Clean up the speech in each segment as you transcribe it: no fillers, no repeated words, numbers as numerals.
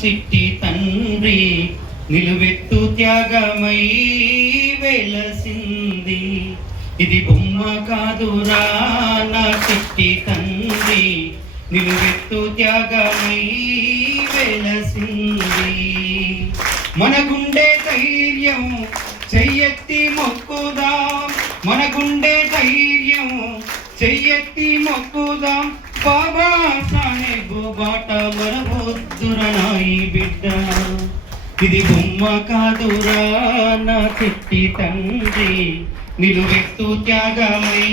చిట్టి తండ్రి నిలువెత్తు త్యాగమై వెలసింది. ఇది బొమ్మ కాదురా నా చిట్టి తండ్రి నిలువెత్తు త్యాగమై వెలసింది. మన గుండె ధైర్యం చెయ్యెత్తి మొక్కుదాం, మన గుండె ధైర్యం చెయ్యెత్తి మొక్కుదాం. బాబా సాహెబ్ బాట మరవొద్దురనాయి బిడ్డ. ఇది బొమ్మ కాదురా నా చిట్టి తండ్రి నిలువెత్తు త్యాగమై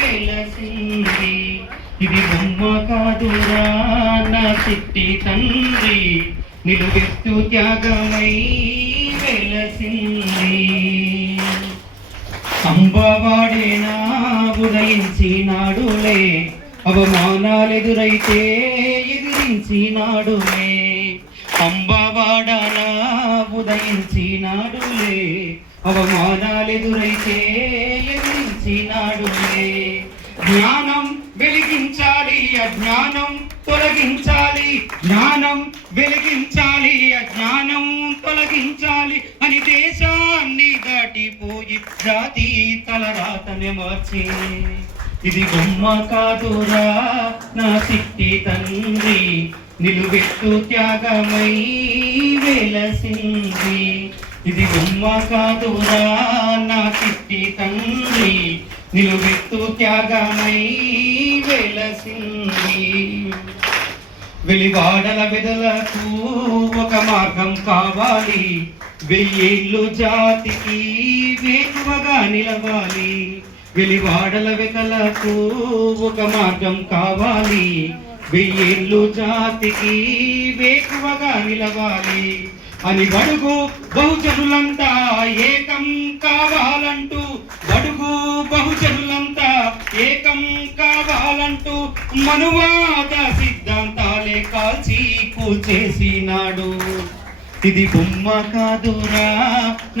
వెలసింది. ఇది బొమ్మ కాదురా నా చిట్టి తండ్రి నిలువెత్తు త్యాగమై వెలసింది. సంభవాడేనా ఉదయించినాడులే, అవమానాలెదురైతే ఎదిరించినాడులే. అంబవాడనా ఉదయించినాడులే, అవమానాలెదురైతే ఎదిరించినాడులే. జ్ఞానం వెలిగించాలి, అజ్ఞానం తొలగించాలి, జ్ఞానం వెలిగించాలి, అజ్ఞానం తొలగించాలి అని దేశాన్ని దాటిపోయి జాతి తలరాతని మార్చి. ఇది బొమ్మ కాదురా నా చిట్టి తండ్రి నిలువెత్తు త్యాగమై వెలసింది. ఇది బొమ్మ కాదురా నా చిట్టి తండ్రి నిలువెత్తు త్యాగమై వెలసింది. వెలివాడల వెదలకు ఒక మార్గం కావాలి, వెయ్యేళ్ళు జాతికి వేకువగా నిలవాలి. వెలివాడల వెదలకు ఒక మార్గం కావాలి, వెయ్యేళ్ళు జాతికి వేకువగా నిలవాలి అని బడుగు బహుజనులంతా ఏకం కావాలంటూ, బడుగు బహుజనులంతా ఏకం కావాలంటూ మనువాద సిద్ధాంతాలే కాల్చి కూల్చేసినాడు. ఇది బొమ్మ కాదురా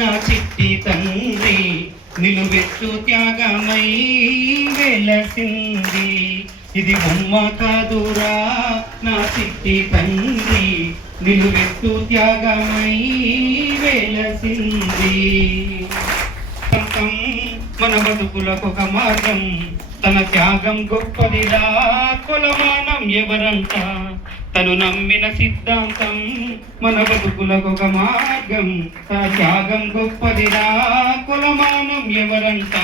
నా చిట్టి తండ్రి నిలువెత్తు త్యాగమై వెలసింది. ఇది బొమ్మ కాదురా నా చిట్టి తండ్రి నిలువెత్తు త్యాగమై వెలసింది. మన బతుకులకొక మార్గం, తన త్యాగం గొప్పదిరా కొలమానం ఎవరంట. తను నమ్మిన సిద్ధాంతం మన బతుకులకొక మార్గం, తన త్యాగం గొప్పదిరా కొలమానం ఎవరంట.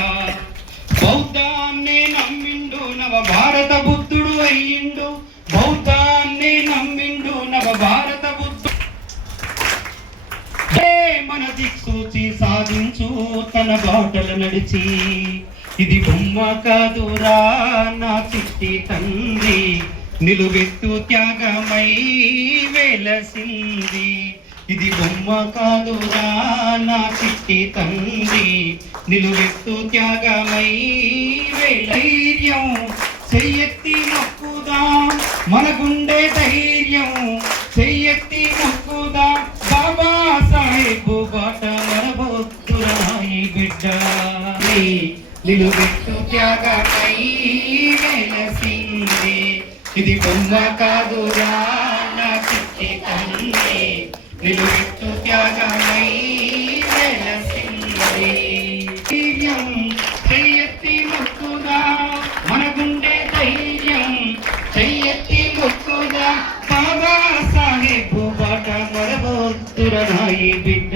బౌద్ధాన్నే నమ్మిండు నవ భారత బుద్ధుడు అయ్యిండు, బౌద్ధాన్నే నమ్మిండు నవ భారత బుద్ధుడు. మన దిక్సూచి సాధించు తన బాటల నడిచి. ఇది బొమ్మ కాదురా నా చిట్టి తండ్రి నిలువెత్తు త్యాగమై వెలసింది. ఇది బొమ్మ కాదురా నా చిట్టి తండ్రి నిలువెత్తు త్యాగమై ధైర్యం చెయ్యెత్తి మొక్కుదాం, మన గుండె ధైర్యం చెయ్యెత్తి మొక్కుదాం. బాబా సాహెబ్ బాట మరవొద్దురనాయి బిడ్డ. నిలువెత్తు త్యాగమై వెలసింది. ఇది బొమ్మ కాదురా నా చిట్టి తండ్రి నిలువెత్తు త్యాగమై వెలసింది. ధైర్యం చెయ్యెత్తి మొక్కుదా, మన గుండె ధైర్యం చెయ్యెత్తి మొక్కుదా. బాబా సాహెబ్ బాట మరవొద్దురనాయి బిడ్డ.